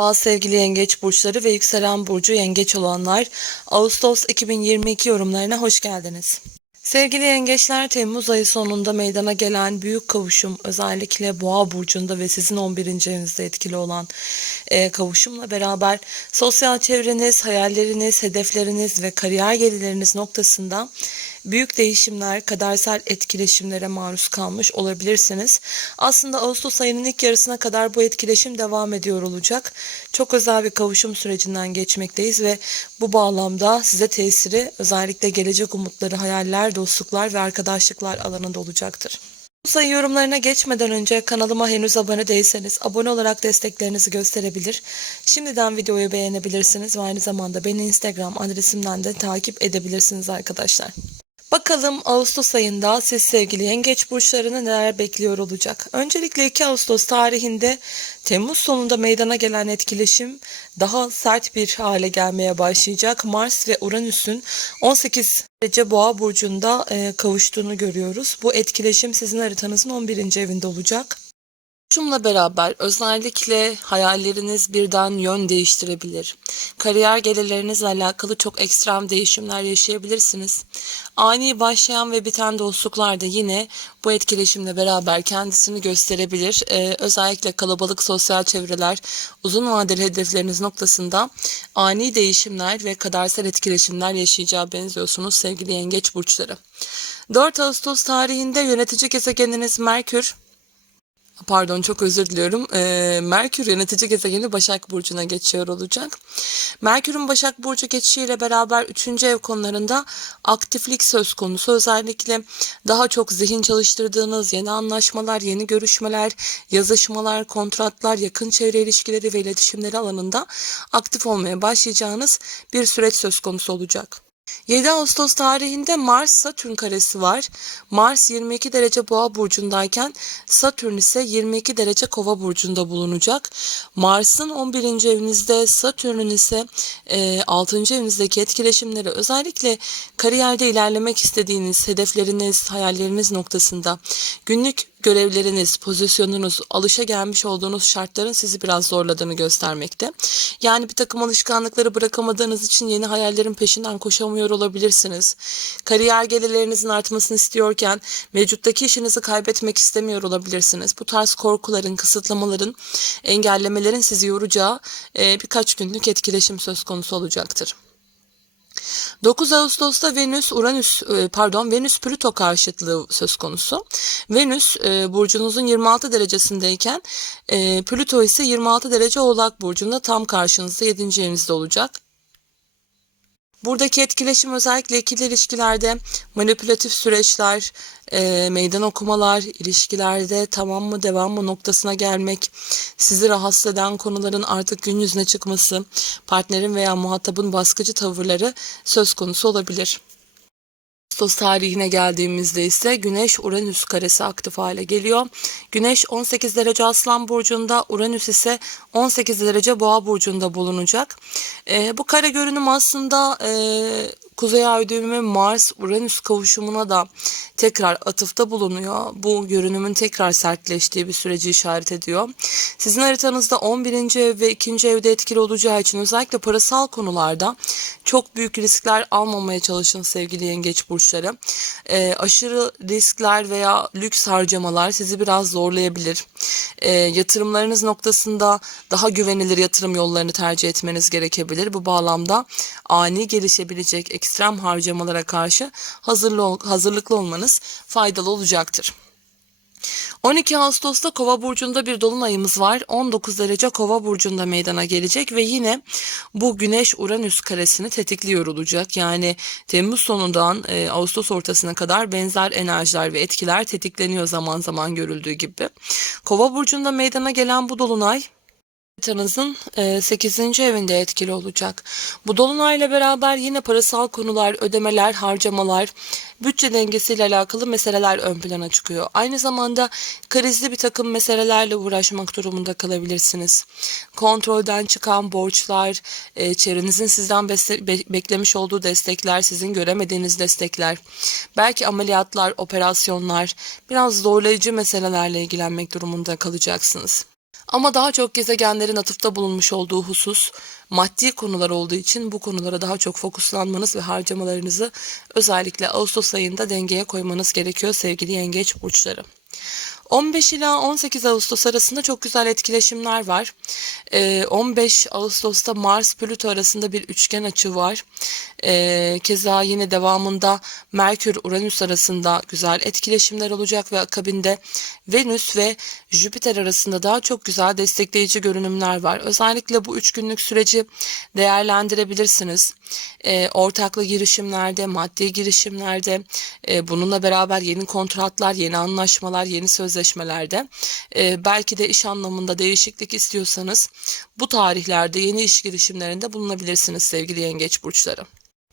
Bazı sevgili yengeç burçları ve yükselen burcu yengeç olanlar Ağustos 2022 yorumlarına hoş geldiniz. Sevgili yengeçler Temmuz ayı sonunda meydana gelen büyük kavuşum özellikle boğa burcunda ve sizin 11. evinizde etkili olan e, kavuşumla beraber sosyal çevreniz, hayalleriniz, hedefleriniz ve kariyer gelirleriniz noktasında büyük değişimler, kadersel etkileşimlere maruz kalmış olabilirsiniz. Aslında Ağustos ayının ilk yarısına kadar bu etkileşim devam ediyor olacak. Çok özel bir kavuşum sürecinden geçmekteyiz ve bu bağlamda size tesiri özellikle gelecek umutları, hayaller, dostluklar ve arkadaşlıklar alanında olacaktır. Bu sayı yorumlarına geçmeden önce kanalıma henüz abone değilseniz abone olarak desteklerinizi gösterebilir. Şimdiden videoyu beğenebilirsiniz ve aynı zamanda beni Instagram adresimden de takip edebilirsiniz arkadaşlar. Bakalım Ağustos ayında siz sevgili yengeç burçlarını neler bekliyor olacak. Öncelikle 2 Ağustos tarihinde Temmuz sonunda meydana gelen etkileşim daha sert bir hale gelmeye başlayacak. Mars ve Uranüs'ün 18 derece boğa burcunda e, kavuştuğunu görüyoruz. Bu etkileşim sizin haritanızın 11. evinde olacak. Şunla beraber özellikle hayalleriniz birden yön değiştirebilir. Kariyer gelirlerinizle alakalı çok ekstrem değişimler yaşayabilirsiniz. Ani başlayan ve biten dostluklar da yine bu etkileşimle beraber kendisini gösterebilir. Ee, özellikle kalabalık sosyal çevreler, uzun vadeli hedefleriniz noktasında ani değişimler ve kadersel etkileşimler yaşayacağı benziyorsunuz sevgili yengeç burçları. 4 Ağustos tarihinde yönetici gezegeniniz Merkür Pardon çok özür diliyorum. Ee, Merkür yönetici gezegeni Başak Burcu'na geçiyor olacak. Merkür'ün Başak Burcu geçişiyle beraber 3. ev konularında aktiflik söz konusu. Özellikle daha çok zihin çalıştırdığınız yeni anlaşmalar, yeni görüşmeler, yazışmalar, kontratlar, yakın çevre ilişkileri ve iletişimleri alanında aktif olmaya başlayacağınız bir süreç söz konusu olacak. 7 Ağustos tarihinde Mars Satürn karesi var. Mars 22 derece Boğa burcundayken Satürn ise 22 derece Kova burcunda bulunacak. Mars'ın 11. evinizde, Satürn'ün ise e, 6. evinizdeki etkileşimleri özellikle kariyerde ilerlemek istediğiniz hedefleriniz, hayalleriniz noktasında günlük görevleriniz, pozisyonunuz, alışa gelmiş olduğunuz şartların sizi biraz zorladığını göstermekte. Yani bir takım alışkanlıkları bırakamadığınız için yeni hayallerin peşinden koşamıyor olabilirsiniz. Kariyer gelirlerinizin artmasını istiyorken mevcuttaki işinizi kaybetmek istemiyor olabilirsiniz. Bu tarz korkuların, kısıtlamaların, engellemelerin sizi yoracağı e, birkaç günlük etkileşim söz konusu olacaktır. 9 Ağustos'ta Venüs Uranüs e, pardon Venüs Plüto karşıtlığı söz konusu. Venüs e, burcunuzun 26 derecesindeyken e, Plüto ise 26 derece Oğlak burcunda tam karşınızda 7. evinizde olacak. Buradaki etkileşim özellikle ikili ilişkilerde manipülatif süreçler, e, meydan okumalar, ilişkilerde tamam mı devam mı noktasına gelmek, sizi rahatsız eden konuların artık gün yüzüne çıkması, partnerin veya muhatabın baskıcı tavırları söz konusu olabilir. Ağustos tarihine geldiğimizde ise Güneş Uranüs karesi aktif hale geliyor. Güneş 18 derece Aslan burcunda, Uranüs ise 18 derece Boğa burcunda bulunacak. E, bu kare görünüm aslında e, Kuzey Ay düğümü Mars Uranüs kavuşumuna da tekrar atıfta bulunuyor. Bu görünümün tekrar sertleştiği bir süreci işaret ediyor. Sizin haritanızda 11. ev ve 2. evde etkili olacağı için özellikle parasal konularda çok büyük riskler almamaya çalışın sevgili yengeç burçları. E, aşırı riskler veya lüks harcamalar sizi biraz zorlayabilir. E, yatırımlarınız noktasında daha güvenilir yatırım yollarını tercih etmeniz gerekebilir. Bu bağlamda ani gelişebilecek ekstrem harcamalara karşı hazırlı, hazırlıklı olmanız faydalı olacaktır. 12 Ağustos'ta Kova burcunda bir dolunayımız var. 19 derece Kova burcunda meydana gelecek ve yine bu Güneş Uranüs karesini tetikliyor olacak. Yani Temmuz sonundan e, Ağustos ortasına kadar benzer enerjiler ve etkiler tetikleniyor zaman zaman görüldüğü gibi. Kova burcunda meydana gelen bu dolunay haritanızın 8. evinde etkili olacak. Bu dolunayla beraber yine parasal konular, ödemeler, harcamalar, bütçe dengesiyle alakalı meseleler ön plana çıkıyor. Aynı zamanda krizli bir takım meselelerle uğraşmak durumunda kalabilirsiniz. Kontrolden çıkan borçlar, e, çevrenizin sizden beklemiş olduğu destekler, sizin göremediğiniz destekler, belki ameliyatlar, operasyonlar, biraz zorlayıcı meselelerle ilgilenmek durumunda kalacaksınız. Ama daha çok gezegenlerin atıfta bulunmuş olduğu husus maddi konular olduğu için bu konulara daha çok fokuslanmanız ve harcamalarınızı özellikle Ağustos ayında dengeye koymanız gerekiyor sevgili yengeç burçları. 15 ila 18 Ağustos arasında çok güzel etkileşimler var. Ee, 15 Ağustos'ta Mars Plüto arasında bir üçgen açı var. Ee, keza yine devamında Merkür Uranüs arasında güzel etkileşimler olacak ve akabinde Venüs ve Jüpiter arasında daha çok güzel destekleyici görünümler var. Özellikle bu üç günlük süreci değerlendirebilirsiniz. Ee, ortaklı girişimlerde, maddi girişimlerde, e, bununla beraber yeni kontratlar, yeni anlaşmalar, yeni sözleşmelerde, e, belki de iş anlamında değişiklik istiyorsanız bu tarihlerde yeni iş girişimlerinde bulunabilirsiniz sevgili yengeç burçları.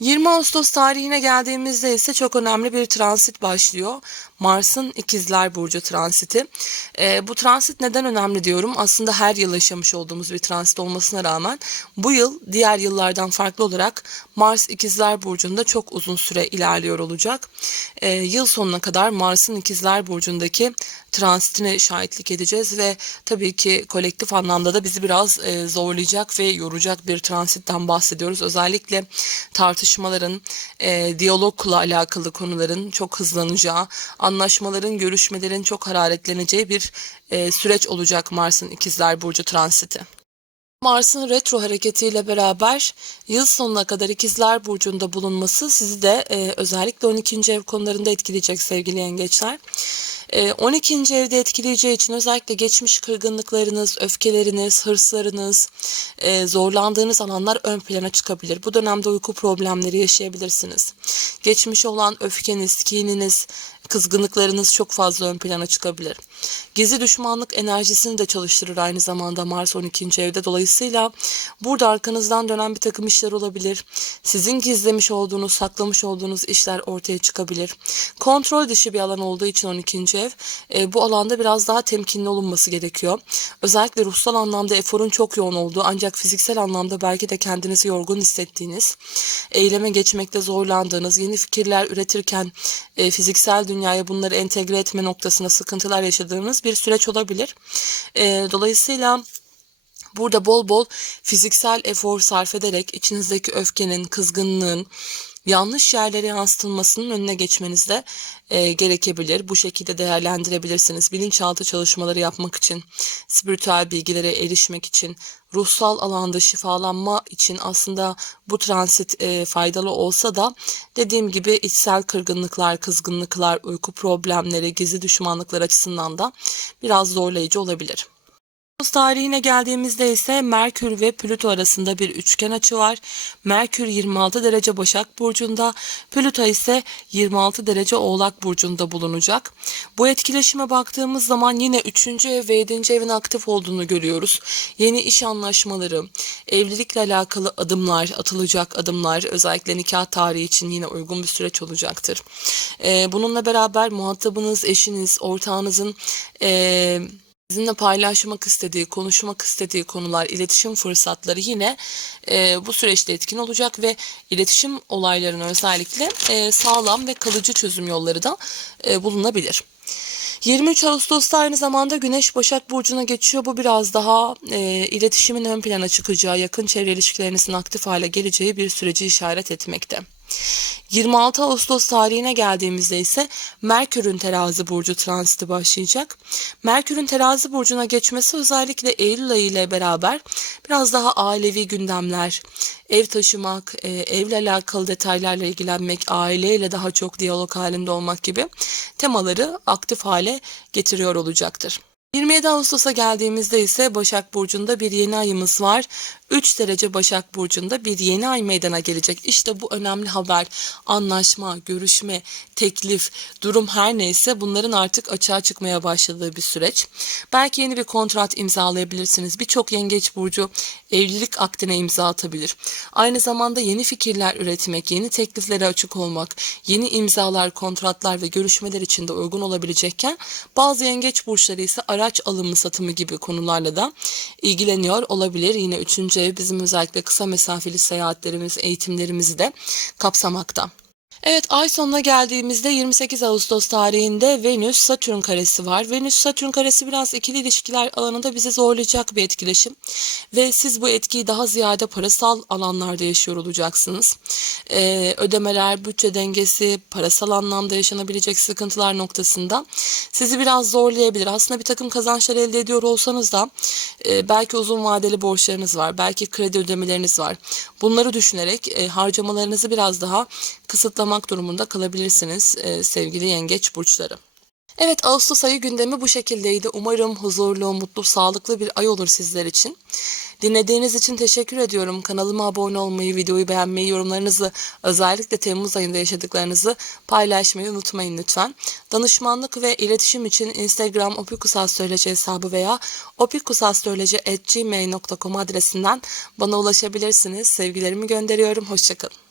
20 Ağustos tarihine geldiğimizde ise çok önemli bir transit başlıyor. Mars'ın İkizler Burcu transiti. Ee, bu transit neden önemli diyorum? Aslında her yıl yaşamış olduğumuz bir transit olmasına rağmen bu yıl diğer yıllardan farklı olarak Mars İkizler Burcu'nda çok uzun süre ilerliyor olacak. Ee, yıl sonuna kadar Mars'ın İkizler Burcu'ndaki transitine şahitlik edeceğiz ve tabii ki kolektif anlamda da bizi biraz e, zorlayacak ve yoracak bir transitten bahsediyoruz. Özellikle tartışmaların, e, diyalogla alakalı konuların çok hızlanacağı, anlaşmaların, görüşmelerin çok hararetleneceği bir e, süreç olacak Mars'ın İkizler Burcu transiti. Mars'ın retro hareketiyle beraber yıl sonuna kadar İkizler Burcu'nda bulunması sizi de e, özellikle 12. ev konularında etkileyecek sevgili yengeçler. 12. Ee, evde etkileyeceği için özellikle geçmiş kırgınlıklarınız, öfkeleriniz, hırslarınız, e, zorlandığınız alanlar ön plana çıkabilir. Bu dönemde uyku problemleri yaşayabilirsiniz. Geçmiş olan öfkeniz, kininiz, kızgınlıklarınız çok fazla ön plana çıkabilir. Gizli düşmanlık enerjisini de çalıştırır aynı zamanda Mars 12. evde. Dolayısıyla burada arkanızdan dönen bir takım işler olabilir. Sizin gizlemiş olduğunuz, saklamış olduğunuz işler ortaya çıkabilir. Kontrol dışı bir alan olduğu için 12. ev e, bu alanda biraz daha temkinli olunması gerekiyor. Özellikle ruhsal anlamda eforun çok yoğun olduğu ancak fiziksel anlamda belki de kendinizi yorgun hissettiğiniz, eyleme geçmekte zorlandığınız, yeni fikirler üretirken e, fiziksel dünyaya bunları entegre etme noktasında sıkıntılar yaşadığınız bir süreç olabilir. E, dolayısıyla burada bol bol fiziksel efor sarf ederek içinizdeki öfkenin, kızgınlığın, yanlış yerlere yansıtılmasının önüne geçmeniz de e, gerekebilir. Bu şekilde değerlendirebilirsiniz. Bilinçaltı çalışmaları yapmak için, spiritüel bilgilere erişmek için, ruhsal alanda şifalanma için aslında bu transit e, faydalı olsa da dediğim gibi içsel kırgınlıklar, kızgınlıklar, uyku problemleri, gizli düşmanlıklar açısından da biraz zorlayıcı olabilir. Ağustos tarihine geldiğimizde ise Merkür ve Plüto arasında bir üçgen açı var. Merkür 26 derece Başak Burcu'nda, Plüto ise 26 derece Oğlak Burcu'nda bulunacak. Bu etkileşime baktığımız zaman yine 3. ev ve 7. evin aktif olduğunu görüyoruz. Yeni iş anlaşmaları, evlilikle alakalı adımlar, atılacak adımlar özellikle nikah tarihi için yine uygun bir süreç olacaktır. Ee, bununla beraber muhatabınız, eşiniz, ortağınızın... Ee, sizinle paylaşmak istediği, konuşmak istediği konular, iletişim fırsatları yine e, bu süreçte etkin olacak ve iletişim olaylarına özellikle e, sağlam ve kalıcı çözüm yolları da e, bulunabilir. 23 Ağustos'ta aynı zamanda Güneş Başak Burcu'na geçiyor. Bu biraz daha e, iletişimin ön plana çıkacağı, yakın çevre ilişkilerinizin aktif hale geleceği bir süreci işaret etmekte. 26 Ağustos tarihine geldiğimizde ise Merkür'ün terazi burcu transiti başlayacak. Merkür'ün terazi burcuna geçmesi özellikle Eylül ayı ile beraber biraz daha ailevi gündemler, ev taşımak, e, evle alakalı detaylarla ilgilenmek, aileyle daha çok diyalog halinde olmak gibi temaları aktif hale getiriyor olacaktır. 27 Ağustos'a geldiğimizde ise Başak Burcu'nda bir yeni ayımız var. 3 derece Başak Burcu'nda bir yeni ay meydana gelecek. İşte bu önemli haber, anlaşma, görüşme, teklif, durum her neyse bunların artık açığa çıkmaya başladığı bir süreç. Belki yeni bir kontrat imzalayabilirsiniz. Birçok yengeç burcu evlilik akdine imza atabilir. Aynı zamanda yeni fikirler üretmek, yeni tekliflere açık olmak, yeni imzalar, kontratlar ve görüşmeler için de uygun olabilecekken bazı yengeç burçları ise araç alımı satımı gibi konularla da ilgileniyor olabilir. Yine üçüncü ev bizim özellikle kısa mesafeli seyahatlerimiz, eğitimlerimizi de kapsamakta. Evet ay sonuna geldiğimizde 28 Ağustos tarihinde Venüs Satürn karesi var. Venüs Satürn karesi biraz ikili ilişkiler alanında bizi zorlayacak bir etkileşim. Ve siz bu etkiyi daha ziyade parasal alanlarda yaşıyor olacaksınız. Ee, ödemeler, bütçe dengesi, parasal anlamda yaşanabilecek sıkıntılar noktasında sizi biraz zorlayabilir. Aslında bir takım kazançlar elde ediyor olsanız da e, belki uzun vadeli borçlarınız var, belki kredi ödemeleriniz var. Bunları düşünerek e, harcamalarınızı biraz daha kısıtlamak durumunda kalabilirsiniz e, sevgili yengeç burçları. Evet Ağustos ayı gündemi bu şekildeydi. Umarım huzurlu, mutlu, sağlıklı bir ay olur sizler için. Dinlediğiniz için teşekkür ediyorum. Kanalıma abone olmayı, videoyu beğenmeyi, yorumlarınızı özellikle Temmuz ayında yaşadıklarınızı paylaşmayı unutmayın lütfen. Danışmanlık ve iletişim için Instagram opikusastroloji hesabı veya opikusastroloji.gmail.com adresinden bana ulaşabilirsiniz. Sevgilerimi gönderiyorum. Hoşçakalın.